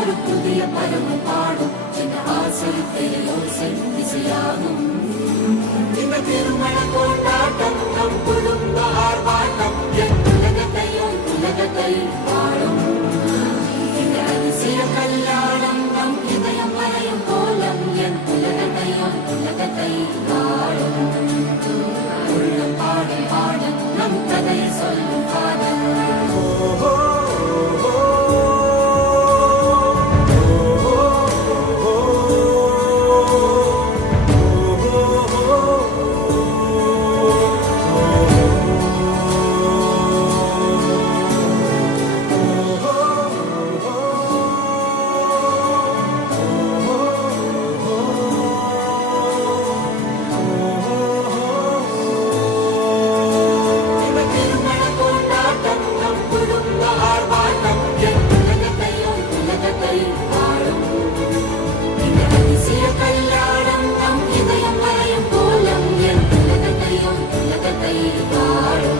ஒரு புதிய பருவம் பாடும் என்ற ஆசை பேரோசை இசையாகும். இந்த திருமண கொண்டாட்டம் நம் குடும்ப ஆர்ப்பாட்டம் என் உலகத்தை வாழும். இந்த அதிசய கல்யாணம் நம் இதயம் வரையும் கோலம் என் உலகத்தை வாழும். உள்ளம் பாடும் பாடும் நம் கதையை சொல்லும் காதல். கல்யாணம் நம் இதயம் வரையும் கோலம் என் உலகத்தை வாழும்.